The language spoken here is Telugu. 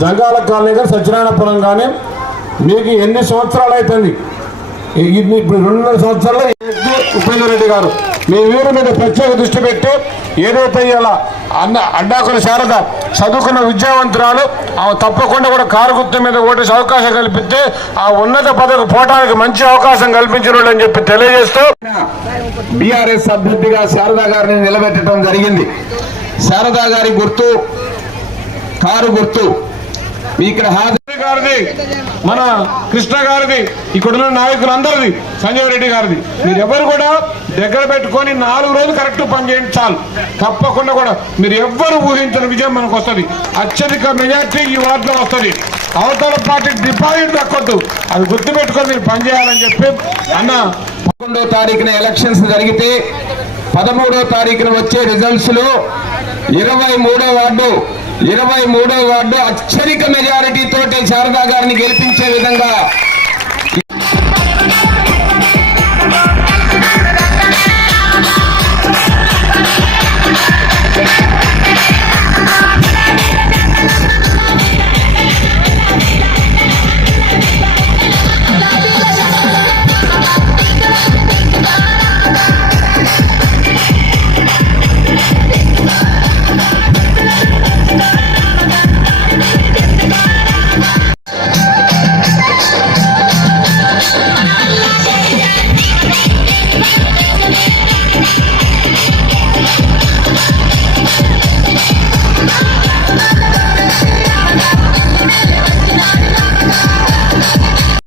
జంగాల కాలనీ కానీ సత్యనారాయణపురం కానీ మీకు ఎన్ని సంవత్సరాలు అవుతుంది? ఇప్పుడు 2.5 సంవత్సరాల్లో ఉపేంద్ర రెడ్డి గారు మీ ఊరి మీద ప్రత్యేక దృష్టి పెట్టి ఏదైతే ఇలా అడ్డాకుల శారద చదువుకున్న విద్యావంతురాలు తప్పకుండా కూడా కారు గుర్తు మీద ఓటేసే అవకాశం కల్పిస్తే ఆ ఉన్నత పదవి పోవడానికి మంచి అవకాశం కల్పించిన అని చెప్పి తెలియజేస్తూ బీఆర్ఎస్ అభ్యర్థిగా శారదా గారిని నిలబెట్టడం జరిగింది. శారదా గారి గుర్తు కారు గుర్తు. ఇక్కడ గారిది, మన కృష్ణ గారిది, ఇక్కడున్న నాయకులందరిది, సంజయ్ రెడ్డి గారిది, మీరు ఎవరు కూడా దగ్గర పెట్టుకొని 4 రోజులు కరెక్ట్ పనిచేయండి చాలు. తప్పకుండా కూడా మీరు ఎవ్వరు ఊహించిన విజయం మనకు వస్తుంది. అత్యధిక మెజార్టీ ఈ వార్డులో వస్తుంది. అవతల పార్టీకి డిపాజిట్ దక్కొద్దు, అది గుర్తుపెట్టుకొని మీరు పనిచేయాలని చెప్పి అన్న. 11వ తారీఖున ఎలక్షన్స్ జరిగితే 13వ తారీఖున వచ్చే రిజల్ట్స్ లో 23వ వార్డు అత్యధిక మెజారిటీ తోటి శారదా గారిని గెలిపించే విధంగా